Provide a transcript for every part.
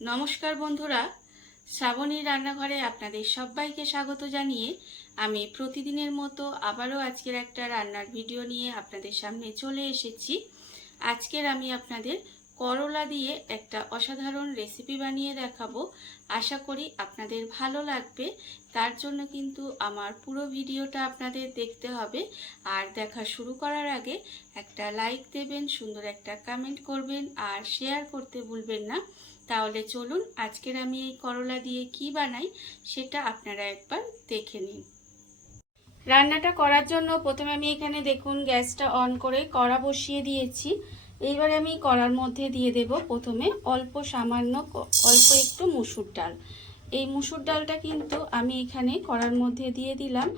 নমস্কার বন্ধুরা, শ্রাবণী রান্নাঘরে আপনাদের সবাইকে স্বাগত জানিয়ে আমি প্রতিদিনের মতো আবারও আজকের একটা রান্নার ভিডিও নিয়ে আপনাদের সামনে চলে এসেছি। আজকের আমি আপনাদের করলা দিয়ে একটা অসাধারণ রেসিপি বানিয়ে দেখাবো। আশা করি আপনাদের ভালো লাগবে। তার জন্য কিন্তু আমার পুরো ভিডিওটা আপনাদের দেখতে হবে। আর দেখা শুরু করার আগে একটা লাইক দেবেন, সুন্দর একটা কমেন্ট করবেন আর শেয়ার করতে ভুলবেন না। তাহলে চলুন আজকের আমি এই করলা দিয়ে কি বানাই সেটা আপনারা একবার দেখে নিন। রান্নাটা করার জন্য প্রথমে আমি এখানে দেখুন গ্যাসটা অন করে কড়া বসিয়ে দিয়েছি। এইবারে আমি কড়ার মধ্যে দিয়ে দেব প্রথমে অল্প একটু মুসুর ডাল। এই মুসুর ডালটা কিন্তু আমি এখানে কড়ার মধ্যে দিয়ে দিলাম।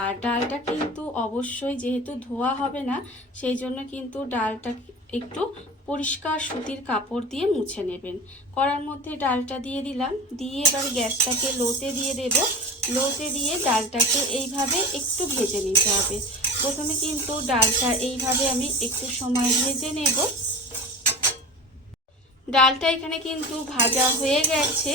আর ডালটা কিন্তু অবশ্যই যেহেতু ধোয়া হবে না, সেই জন্য কিন্তু ডালটা একটু পরিষ্কার সুতির কাপড় দিয়ে মুছে নেবেন। কড়ার মধ্যে ডালটা দিয়ে দিলাম, দিয়ে এবার গ্যাসটাকে লোতে দিয়ে দেব। লোতে দিয়ে ডালটাকে এইভাবে একটু ভেজে নিতে হবে। প্রথমে কিন্তু ডালটা এইভাবে আমি একটু সময় ভেজে নেব। ডালটা এখানে কিন্তু ভাজা হয়ে গেছে।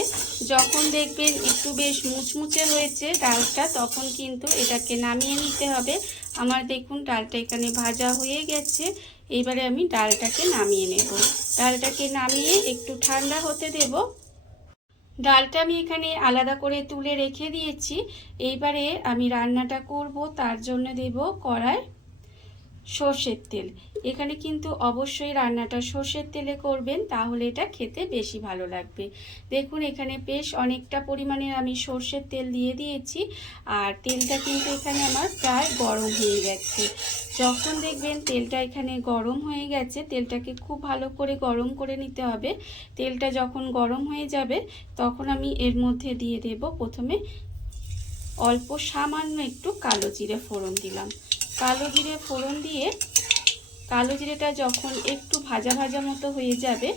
যখন দেখবেন একটু বেশ মুচমুচে হয়েছে ডালটা, তখন কিন্তু এটাকে নামিয়ে নিতে হবে। আমার দেখুন ডালটা এখানে ভাজা হয়ে গেছে। এবারে আমি ডালটাকে নামিয়ে নেব। ডালটাকে নামিয়ে একটু ঠান্ডা হতে দেব। ডালটা আমি এখানে আলাদা করে তুলে রেখে দিয়েছি। এইবারে আমি রান্নাটা করব, তার জন্য দেব কড়ায় সর্ষের তেল। এখানে কিন্তু অবশ্যই রান্নাটা সর্ষের তেলে করবেন, তাহলে এটা খেতে বেশি ভালো লাগবে। দেখুন এখানে বেশ অনেকটা পরিমাণে আমি সর্ষের তেল দিয়ে দিয়েছি। আর তেলটা কিন্তু এখানে আমার প্রায় গরম হয়ে গেছে। যখন দেখবেন তেলটা এখানে গরম হয়ে গেছে, তেলটাকে খুব ভালো করে গরম করে নিতে হবে। তেলটা যখন গরম হয়ে যাবে, তখন আমি এর মধ্যে দিয়ে দেব প্রথমে অল্প সামান্য একটু কালো জিরে ফোড়ন দিলাম। কালো জিরে ফোড়ন দিয়ে কালো জিরেটা যখন একটু ভাজা ভাজা মতো হয়ে যাবে,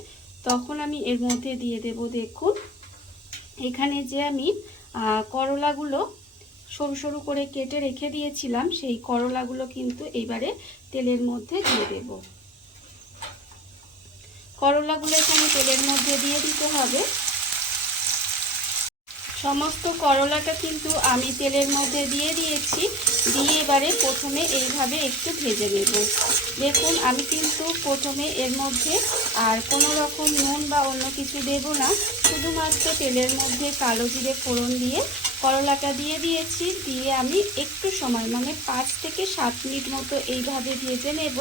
তখন আমি এর মধ্যে দিয়ে দেব, দেখুন এখানে যে আমি করলাগুলো সরু সরু করে কেটে রেখে দিয়েছিলাম, সেই করলাগুলো কিন্তু এবারে তেলের মধ্যে দিয়ে দেব। করলাগুলো এখানে তেলের মধ্যে দিয়ে দিতে হবে। সমস্ত করলাটা কিন্তু আমি তেলের মধ্যে দিয়ে দিয়েছি। দিয়ে এবারে প্রথমে এইভাবে একটু ভেজে নেব। দেখুন আমি কিন্তু প্রথমে এর মধ্যে আর কোনো রকম নুন বা অন্য কিছু দেব না। শুধুমাত্র তেলের মধ্যে কালো জিরে ফোড়ন দিয়ে করলাটা দিয়ে দিয়েছি। দিয়ে আমি একটু সময় 5 থেকে 7 মিনিট মতো এইভাবে ভেজে নেব।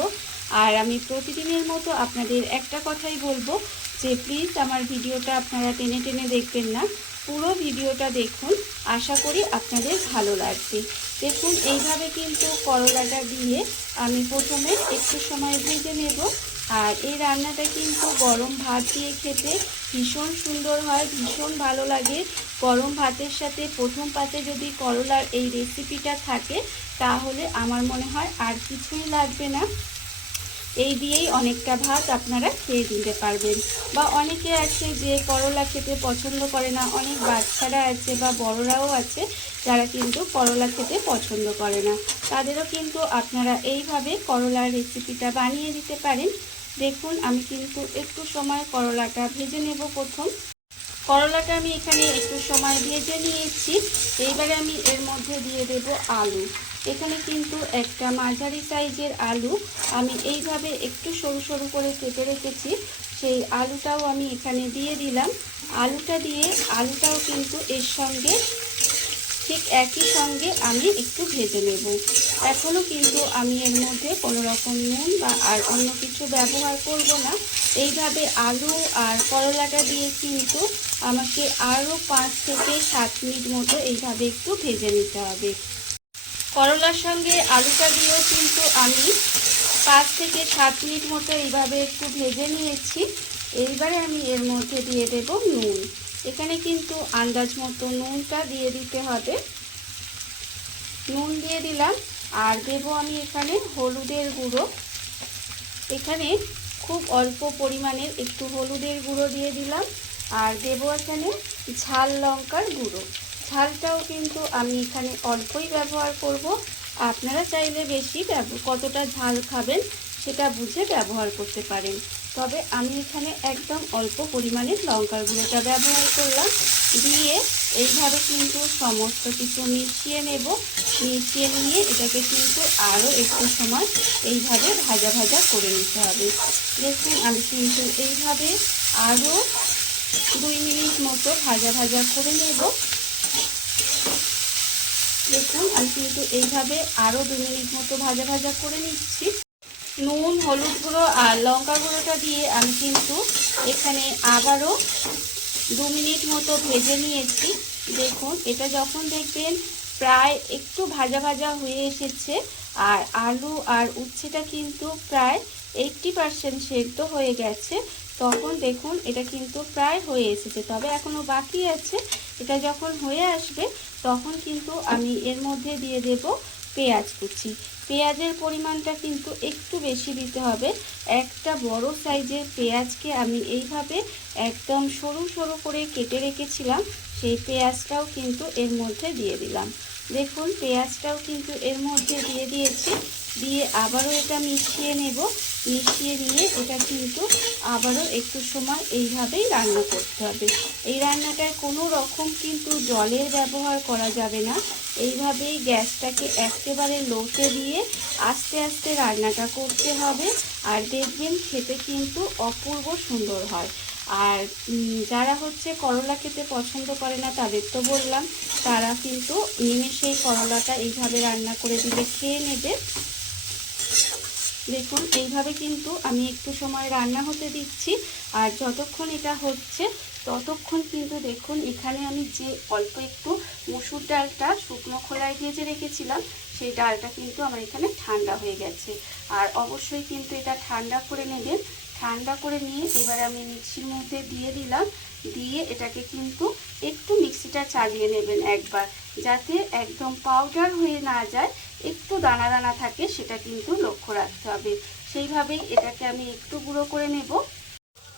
আর আমি প্রতিদিনের মতো আপনাদের একটা কথাই বলবো যে প্লিজ আমার ভিডিওটা আপনারা টেনে টেনে দেখবেন না, পুরো ভিডিওটা দেখুন। আশা করি আপনাদের ভালো লাগবে। দেখুন এইভাবে কিন্তু করলাটা দিয়ে আমি প্রথমে একটু সময় ভেজে নেব। আর এই রান্নাটা কিন্তু গরম ভাত দিয়ে খেতে ভীষণ সুন্দর হয়, ভীষণ ভালো লাগে। গরম ভাতের সাথে প্রথম পাতে যদি করলার এই রেসিপিটা থাকে, তাহলে আমার মনে হয় আর কিছুই লাগবে না। এই দিয়েই অনেকটা ভাত আপনারা খেয়ে দিতে পারবেন। বা অনেকে আছে যে করলা খেতে পছন্দ করে না, অনেক বাচ্চারা আছে বা বড়রাও আছে যারা কিন্তু করলা খেতে পছন্দ করে না, তাদেরও কিন্তু আপনারা এইভাবে করলার রেসিপিটা বানিয়ে দিতে পারেন। দেখুন আমি কিন্তু একটু সময় করলাটা ভেজে নেব। প্রথম করলাটা আমি এখানে একটু সময় ভেজে নিয়েছি। এইবারে আমি এর মধ্যে দিয়ে দেব আলু। এখানে কিন্তু একটা মাঝারি সাইজের আলু আমি এইভাবে একটু সরু সরু করে কেটে রেখেছি, সেই আলুটাও আমি এখানে দিয়ে দিলাম। আলুটাও কিন্তু এর সঙ্গে ঠিক একই সঙ্গে আমি একটু ভেজে নেব। এখনও কিন্তু আমি এর মধ্যে কোনো রকম নুন বা আর অন্য কিছু ব্যবহার করব না। এইভাবে আলু আর করলাটা দিয়ে কিন্তু আমাকে আরও 5 থেকে 7 মিনিট মতো এইভাবে একটু ভেজে নিতে হবে। করলার সঙ্গে আলুটা দিয়েও কিন্তু আমি 5 থেকে 7 মিনিট মতো এইভাবে একটু ভেজে নিয়েছি। এইবারে আমি এর মধ্যে দিয়ে দেব নুন। এখানে কিন্তু আন্দাজ মতো নুনটা দিয়ে দিতে হবে। নুন দিয়ে দিলাম। আর দেব আমি এখানে হলুদের গুঁড়ো। এখানে খুব অল্প পরিমাণের একটু হলুদের গুঁড়ো দিয়ে দিলাম। আর দেব এখানে ঝাল লঙ্কার গুঁড়ো। ঝালটাও কিন্তু আমি এখানে অল্পই ব্যবহার করব। আপনারা চাইলে বেশি কতটা ঝাল খাবেন সেটা বুঝে ব্যবহার করতে পারেন। তবে আমি এখানে একদম অল্প পরিমাণে লঙ্কার গুঁড়োটা ব্যবহার করলাম। দিয়ে এইভাবে কিন্তু সমস্ত কিছু মিশিয়ে নেব। মিশিয়ে নিয়ে এটাকে কিন্তু আরও একটু সময় এইভাবে ভাজা ভাজা করে নিতে হবে। দেখুন আমি কিন্তু এইভাবে আরও 2 মিনিট মতো ভাজা ভাজা করে নেব। দেখুন আমি কিন্তু এইভাবে আরও 2 মিনিট মতো ভাজা ভাজা করে নিচ্ছি। নুন, হলুদ গুঁড়ো আর লঙ্কা গুঁড়োটা দিয়ে আমি কিন্তু এখানে আবারও 2 মিনিট মতো ভেজে নিয়েছি। দেখুন এটা যখন দেখবেন প্রায় একটু ভাজা ভাজা হয়ে এসেছে আর আলু আর উচ্ছেটা কিন্তু প্রায় 80% সেদ্ধ হয়ে গেছে, তখন দেখুন এটা কিন্তু প্রায় হয়ে এসেছে। তবে এখনও বাকি আছে। এটা যখন হয়ে আসবে তখন কিন্তু আমি এর মধ্যে দিয়ে দেব পেঁয়াজ কুচি। পেঁয়াজের পরিমাণটা কিন্তু একটু বেশি দিতে হবে। একটা বড় সাইজের পেঁয়াজকে আমি এইভাবে একদম সরু সরু করে কেটে রেখেছিলাম, সেই পেঁয়াজটাও কিন্তু এর মধ্যে দিয়ে দিলাম। দেখুন পেঁয়াজটাও কিন্তু এর মধ্যে দিয়ে দিয়েছি। দিয়ে আবারও এটা মিশিয়ে নেব। মিশিয়ে নিয়ে এটা কিন্তু আবারও একটু সময় এইভাবেই রান্না করতে হবে। এই রান্নাটায় কোনো রকম কিন্তু জলের ব্যবহার করা যাবে না। এইভাবেই গ্যাসটাকে একেবারে লোতে দিয়ে আস্তে আস্তে রান্নাটা করতে হবে। আর দেখবেন খেতে কিন্তু অপূর্ব সুন্দর হয়। আর যারা হচ্ছে করলা খেতে পছন্দ করে না তাদের তো বললাম, তারা কিন্তু নিমেষেই করলাটা এইভাবে রান্না করে দিলে খেয়ে নেবে। দেখুন এইভাবে কিন্তু আমি একটু সময় রান্না হতে দিচ্ছি। আর যতক্ষণ এটা হচ্ছে ততক্ষণ কিন্তু দেখুন এখানে আমি যে অল্প একটু মসুর ডালটা শুকনো খোলায় ভেজে রেখেছিলাম, সেই ডালটা কিন্তু আমার এখানে ঠান্ডা হয়ে গেছে। আর অবশ্যই কিন্তু এটা ঠান্ডা করে নেবেন। ঠান্ডা করে নিয়ে এবারে আমি মিক্সির মধ্যে দিয়ে দিলাম। দিয়ে এটাকে কিন্তু একটু মিক্সিটা চালিয়ে নেবেন একবার, যাতে একদম পাউডার হয়ে না যায়, একটু দানা দানা থাকে, সেটা কিন্তু লক্ষ্য রাখতে হবে। সেইভাবেই এটাকে আমি একটু গুঁড়ো করে নেব।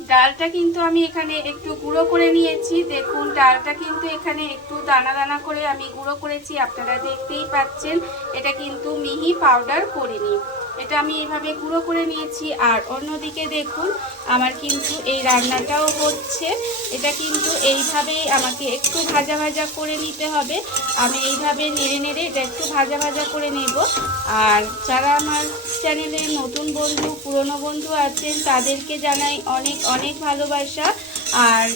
ডালটা কিন্তু আমি এখানে একটু গুঁড়ো করে নিয়েছি। দেখুন ডালটা কিন্তু এখানে একটু দানা দানা করে আমি গুঁড়ো করেছি, আপনারা দেখতেই পাচ্ছেন। এটা কিন্তু মিহি পাউডার করিনি, এটা আমি এইভাবে গুঁড়ো করে নিয়েছি। আর অন্যদিকে দেখুন আমার কিন্তু এই রান্নাটাও হচ্ছে। এটা কিন্তু এইভাবেই আমাকে একটু ভাজা ভাজা করে নিতে হবে। আমি এইভাবে নেড়ে নেড়ে এটা একটু ভাজা ভাজা করে নেব। আর যারা আমার চ্যানেলের নতুন বন্ধু, পুরনো বন্ধু আছেন, তাদেরকে জানাই অনেক অনেক ভালোবাসা। আর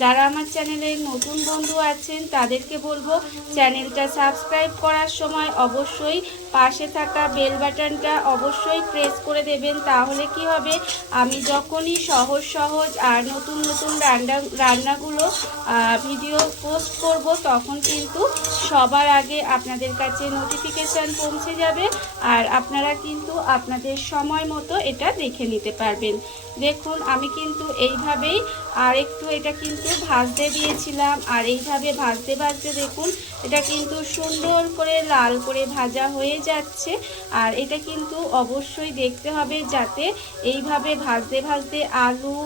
যারা আমার চ্যানেলের নতুন বন্ধু আছেন তাদেরকে বলবো চ্যানেলটা সাবস্ক্রাইব করার সময় অবশ্যই পাশে থাকা বেল বাটনটা অবশ্যই প্রেস করে দেবেন। তাহলে কি হবে, আমি যখনই সহজ সহজ আর নতুন নতুন রান্নাগুলো ভিডিও পোস্ট করব তখন কিন্তু সবার আগে আপনাদের কাছে নোটিফিকেশান পৌঁছে যাবে। আর আপনারা কিন্তু আপনাদের সময় মতো এটা দেখে নিতে পারবেন। দেখুন আমি কিন্তু এইভাবেই আর একটু এটা কিন্তু ভাজতে দিয়েছিলাম। আর এইভাবে ভাজতে ভাজতে দেখুন এটা কিন্তু সুন্দর করে লাল করে ভাজা হয়ে যাচ্ছে। আর এটা কিন্তু অবশ্যই দেখতে হবে যাতে এইভাবে ভাজতে ভাজতে আলু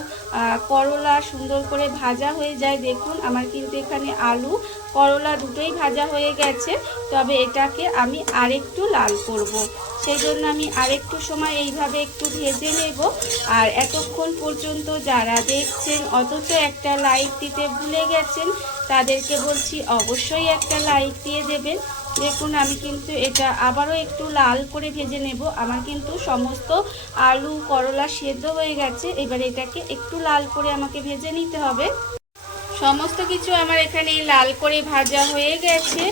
করলা সুন্দর করে ভাজা হয়ে যায়। দেখুন আমার কিন্তু এখানে আলু করলা দুটোই ভাজা হয়ে গেছে, তবে এটাকে আমি আরেকটু লাল করব। সেই জন্য আমি আরেকটু সময় এইভাবে একটু ভেজে নেব। আর এতক্ষণ পর্যন্ত যারা দেখছেন অথচ একটা লাইক দিতে ভুলে গেছেন, তাদেরকে বলছি অবশ্যই একটা লাইক দিয়ে দেবেন। দেখুন আমি কিন্তু এটা আবারও একটু লাল করে ভেজে নেব। আমার কিন্তু সমস্ত আলু করলা সেদ্ধ হয়ে গেছে। এবার এটাকে একটু লাল করে আমাকে ভেজে নিতে হবে। সমস্ত কিছু আমার এখানে লাল করে ভাজা হয়ে গেছে।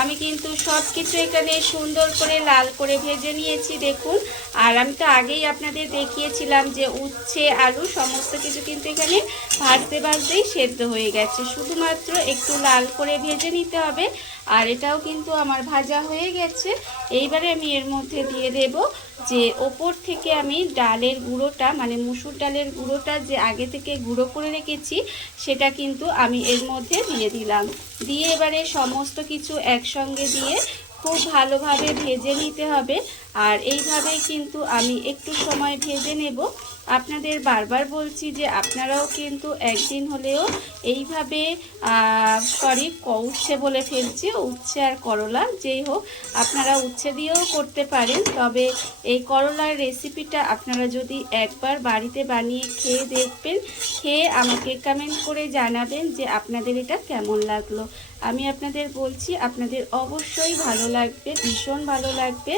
আমি কিন্তু সব কিছু এখানে সুন্দর করে লাল করে ভেজে নিয়েছি দেখুন। আর আমি তো আগেই আপনাদের দেখিয়েছিলাম যে উচ্ছে আলু সমস্ত কিছু কিন্তু এখানে ভাজতে ভাজতেই সেদ্ধ হয়ে গেছে, শুধুমাত্র একটু লাল করে ভেজে নিতে হবে। আর এটাও কিন্তু আমার ভাজা হয়ে গেছে। এইবারে আমি এর মধ্যে দিয়ে দেব যে ওপর থেকে আমি ডালের গুঁড়োটা মানে মুসুর ডালের গুঁড়োটা যে আগে থেকে গুঁড়ো করে রেখেছি সেটা কিন্তু আমি এর মধ্যে দিয়ে দিলাম। দিয়ে এবারে সমস্ত কিছু একসঙ্গে দিয়ে খুব ভালোভাবে ভেজে নিতে হবে। আর এইভাবেই কিন্তু আমি একটু সময় ভেজে নেব। আপনাদের বারবার বলছি যে আপনারাও কিন্তু একদিন হলেও এইভাবে উচ্ছে বলে ফেলছি, উচ্ছে আর করলা যেই হোক, আপনারা উচ্ছে দিয়েও করতে পারেন। তবে এই করলার রেসিপিটা আপনারা যদি একবার বাড়িতে বানিয়ে খেয়ে দেখবেন, খেয়ে আমাকে কমেন্ট করে জানাবেন যে আপনাদের এটা কেমন লাগলো। আমি আপনাদের বলছি আপনাদের অবশ্যই ভালো লাগবে, ভীষণ ভালো লাগবে।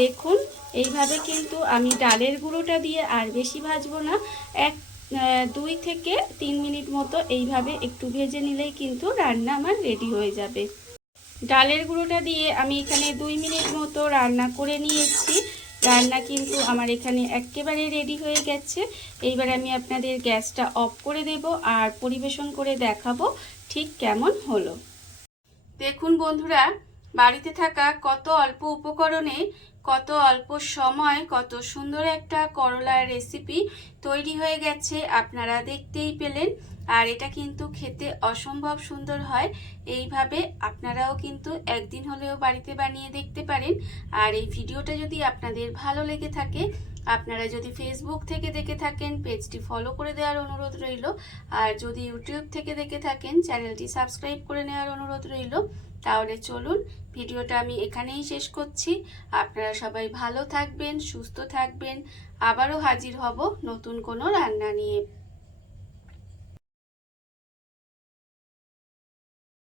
দেখুন এইভাবে কিন্তু আমি ডালের গুঁড়োটা দিয়ে আর বেশি ভাজবো না, 2 থেকে 3 মিনিট মতো এইভাবে একটু ভেজে নিলেই কিন্তু রান্না আমার রেডি হয়ে যাবে। ডালের গুঁড়োটা দিয়ে আমি এখানে 2 মিনিট মতো রান্না করে নিয়েছি। রান্না কিন্তু আমার এখানে একেবারে রেডি হয়ে গেছে। এইবার আমি আপনাদের গ্যাসটা অফ করে দেব আর পরিবেশন করে দেখাবো ঠিক কেমন হলো। দেখুন বন্ধুরা, বাড়িতে থাকা কত অল্প উপকরণে কত অল্প সময় কত সুন্দর একটা করলার রেসিপি তৈরি হয়ে গেছে, আপনারা দেখতেই পেলেন। আর এটা কিন্তু খেতে অসম্ভব সুন্দর হয়। এইভাবে আপনারাও কিন্তু একদিন হলেও বাড়িতে বানিয়ে দেখতে পারেন। আর এই ভিডিওটা যদি আপনাদের ভালো লেগে থাকে, আপনারা যদি ফেসবুক থেকে দেখে থাকেন পেজটি ফলো করে দেওয়ার অনুরোধ রইল। আর যদি ইউটিউব থেকে দেখে থাকেন চ্যানেলটি সাবস্ক্রাইব করে নেওয়ার অনুরোধ রইল। তাহলে চলুন ভিডিওটা আমি এখানেই শেষ করছি। আপনারা সবাই ভালো থাকবেন, সুস্থ থাকবেন। আবারও হাজির হব নতুন কোনো রান্না নিয়ে।